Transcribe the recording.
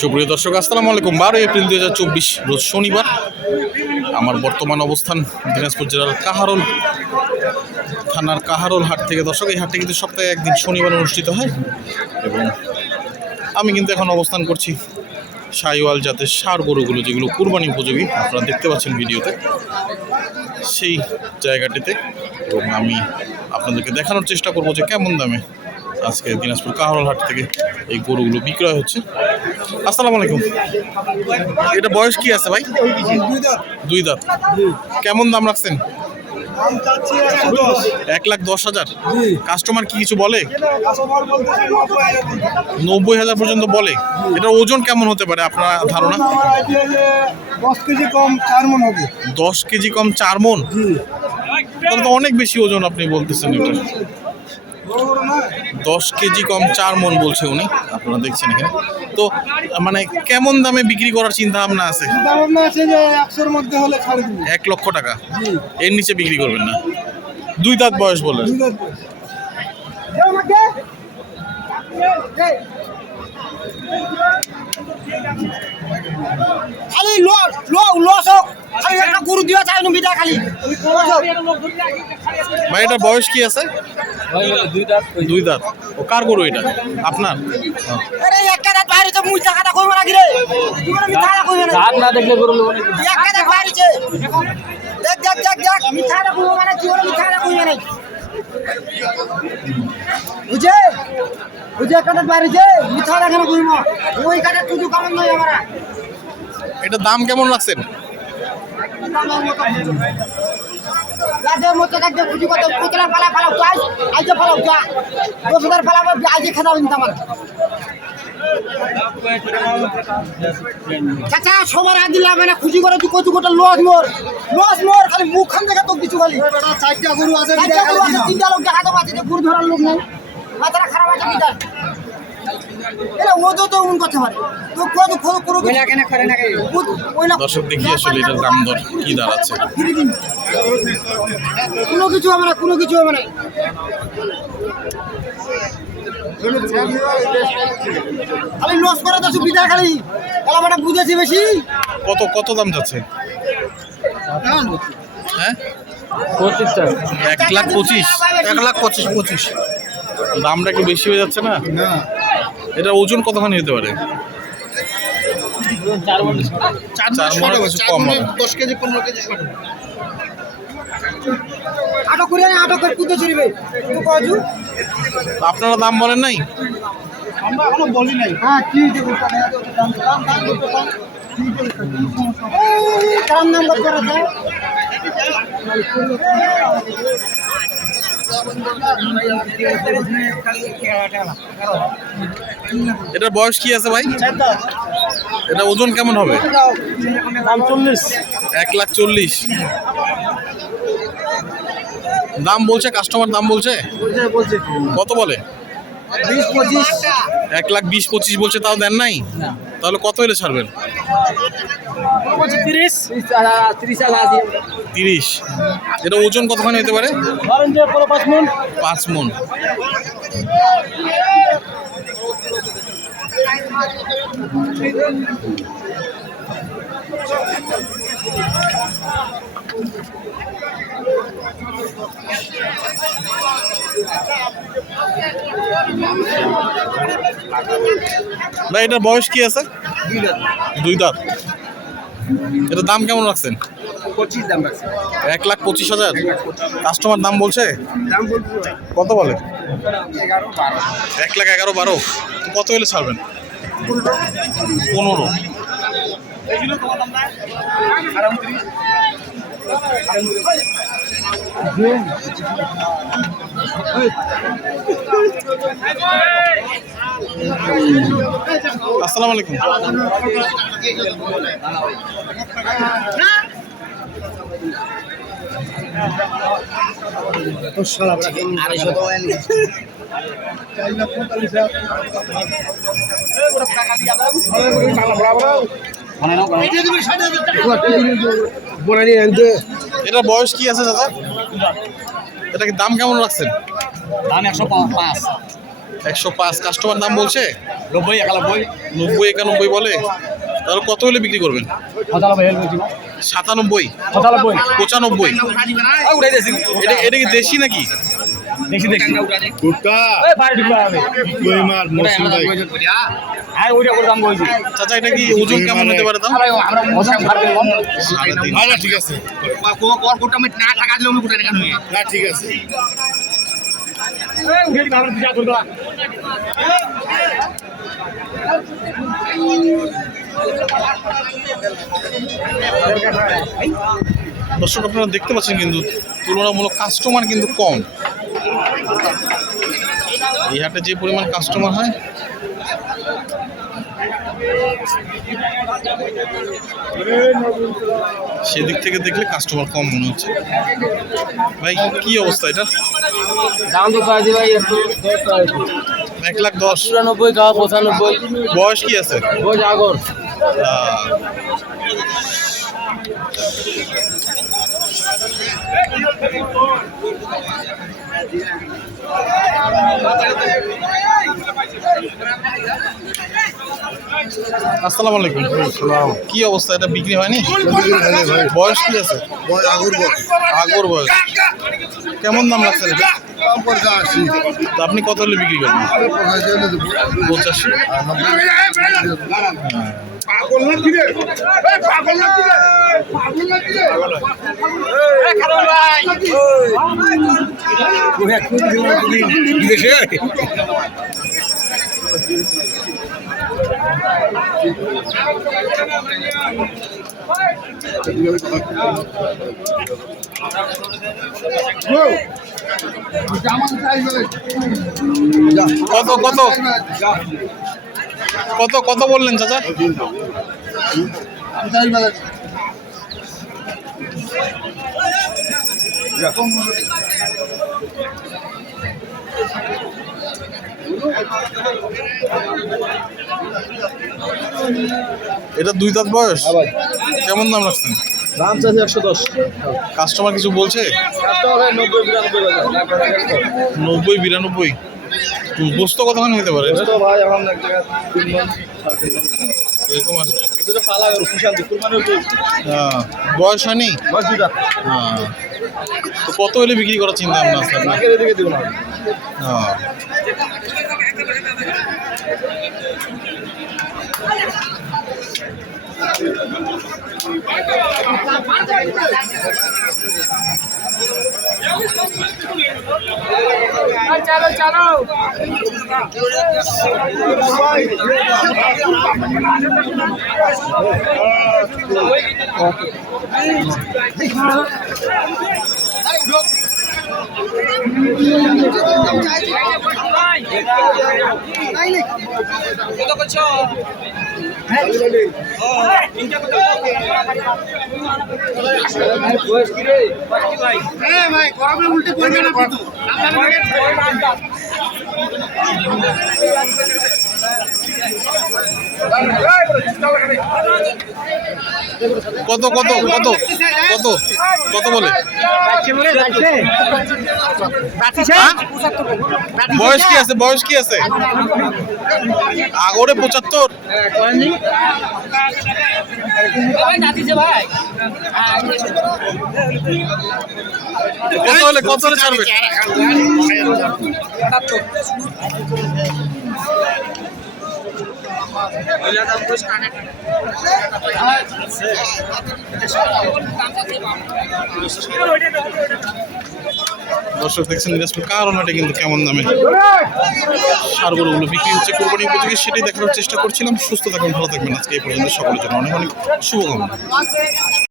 সুপ্রিয় দর্শক, আসসালামু আলাইকুম। বারোই এপ্রিল দুই হাজার চব্বিশ, রোজ শনিবার। আমার বর্তমান অবস্থান দিনাজপুর জেলার কাহারোল থানার কাহারোল হাট থেকে। দর্শক, এই হাটটি কিন্তু সপ্তাহে একদিন শনিবার অনুষ্ঠিত হয় এবং আমি কিন্তু এখন অবস্থান করছি সাইওয়াল জাতের সার গরুগুলো, যেগুলো কুরবানি উপযোগী। আপনারা দেখতে পাচ্ছেন ভিডিওতে সেই জায়গাটিতে এবং আমি আপনাদেরকে দেখানোর চেষ্টা করব যে কেমন দামে আজকে দিনাজপুর কাহারোল হাট থেকে এই গরুগুলো বিক্রয় হচ্ছে। আসসালামু আলাইকুম। এটা বয়স কি আছে ভাই? দুই দাঁত। কেমন দাম রাখছেন? এক লাখ দশ হাজার। কাস্টমার কি কিছু বলে? নব্বই হাজার পর্যন্ত বলে। এটা ওজন কেমন হতে পারে আপনার ধারণা? দশ কেজি কম চার মন হবে। দশ কেজি কম চার মন তাহলে তো অনেক বেশি ওজন আপনি বলতেছেন এটা। দশ কেজি কম চার মন বলছে উনি আপনারা দেখছেন এখানে। তো মানে কেমন দামে বিক্রি করার চিন্তা ভাবনা আছে? ভাবনা আছে যে একশোর মধ্যে হলে ছাড় দিব। এক লক্ষ টাকা? এর নিচে বিক্রি করবেন না? দুই দাঁত বয়স বলেন খালি লস হোক খালি একটা গরু দিয়া চাই বিদা খালি। ভাই এটা বয়স কি আছে? দুই দাঁত। ও কার গরু এটা? আপনার? আরে একটা দাঁত বাইরে তো মুই টাকাটা কইব না গিরে কইব না দেখলে গরু লোক একটা দাঁত বাইরেছে। দেখ দেখ দেখ দেখ মিঠাটা কইব মানে জীবনে মিঠাটা কইব না বুঝে? এটা দাম কেমন রাখছেন লাগে মতো কাটে খুঁজি কত পুতলা পালা পালাও তো আজ আজ পালাও তো দশ হাজার পালাবো আজ খেতা চাচা সবার আগে মানে খুশি করে তুই কত গোটা লস মোর। লস মোর খালি মুখ খান দেখা তো কিছু খালি। চারটা গরু আছে গরু তিনটা লোক দেখা তো আছে গুড় ধরার লোক নেই। মাথাটা খারাপ আছে কি এরা ও তো উন করতে পারে তো কত কত করো ওই না কেন করে না দর্শক দেখি আসলে এটার দাম দর কি দাঁড়াচ্ছে। কোনো কিছু হবে না কোনো কিছু হবে না। খালি লস করে তো সুবিধা খালি। বুঝেছি বেশি। কত কত দাম যাচ্ছে? হ্যাঁ? পঁচিশটা এক লাখ পঁচিশ। এক লাখ পঁচিশ পঁচিশ। দামটা কি বেশি হয়ে যাচ্ছে না? এটা ওজন কতখানি হতে পারে? চার মন কিছু কম হবে। দশ কেজি পনেরো কেজি। আটক করে আটক করে কুদে আপনারা দাম বলেন নাই? আমরা এখনও বলি নাই। হ্যাঁ কি দেবো কাম নাম এটার বয়স কি আছে ভাই? এটা ওজন কেমন হবে? এক লাখ চল্লিশ। দাম বলছে? কাস্টমার দাম বলছে? কত বলে? এক লাখ বিশ পঁচিশ বলছে তাও দেন নাই? তাহলে কত হলে ছাড়বেন? তিরিশ। এটা ওজন কতখানি হতে পারে? মন। পাঁচ মন। ভাই এটার বয়স কি আছে? দুই দাঁত। এটার দাম কেমন রাখছেন? পঁচিশ দাম রাখছে। এক লাখ পঁচিশ হাজার? কাস্টমার দাম বলছে? দাম বলব কত বলে? এক লাখ এগারো বারো। কত হলে ছাড়বেন? পনেরো। আসসালামু আলাইকুম। এটা বয়স কি আছে দাদা এটা কি দাম কেমন রাখছেন? দাম একশো পাঁচ। একশো পাঁচ কাস্টমার দাম বলছে? নব্বই একানব্বই। নব্বই একানব্বই বলে? তাহলে কত হলে বিক্রি করবেন? সাতানব্বই? পঁচানব্বই। এটা কি দেশি নাকি? দেখি দেখি। কই মার মৌসুম ভাই। হ্যাঁ ওইটা করে দাম চাচা এটা কি ওজন কেমন হতে পারে দাম? আচ্ছা ঠিক আছে। কর আমি না টাকা দিলে আমি কোটা টাকা না ঠিক আছে। এই উঠে দিবে আমরা পূজা করব দর্শক আপনারা দেখতে পাচ্ছেন কিন্তু তুলনামূলক কাস্টমার কিন্তু কম। এই হাটে যে পরিমাণ কাস্টমার হয়? সেদিক থেকে দেখলে কাস্টমার কম মনে হচ্ছে। ভাই কি অবস্থা এটা? দাম তো পাইছি ভাই এক লাখ দশ। চুরানব্বই খাওয়া পঁচানব্বই। বয়স কি আছে? ওই আগর। আসসালামু আলাইকুম। কি অবস্থা? এটা বিক্রি হয়নি? বয়স কি আছে? আগর বয়স আগর বয়স। কেমন দাম লাগছে তো আপনি কত হলে বিক্রি করবেন পঁচাশি পাগল না কি রে এই পাগল না কি রে পাগল না কি রে বিদেশে কত কত? কত কত বললেন চাচা? এটা দুই দাঁত বয়স? কেমন দাম রাখছেন? দাম চাইছে একশো দশ। কাস্টমার কিছু বলছে? নব্বই বিরানব্বই নব্বই বিরানব্বই? বস্তু কতক্ষণ পারে। মন এরকম কুরবানি হচ্ছে হ্যাঁ, বয়স হয়নি? হ্যাঁ। তো কত হলে বিক্রি করার চিন্তা ভাবনা আছে আপনার? আগে দিকে দিব না হ্যাঁ ভাই গরমে উল্টে পড়বে না কিন্তু। কত কত কত কত কত বলে? হ্যাঁ? বয়স কি আছে বয়স কি আছে? আগরে পঁচাত্তর? কত হলে কত হলে ছাড়বে? দর্শক দেখছেন দিনাজপুর কারণ এটা কিন্তু কেমন দামে? সারগুলোগুলো বিক্রি হচ্ছে কোরবানি উপযোগী, সেটাই দেখানোর চেষ্টা করছিলাম। সুস্থ থাকুন, ভালো থাকবেন। আজকে এই পর্যন্ত সকলের জন্য অনেক অনেক শুভকামনা।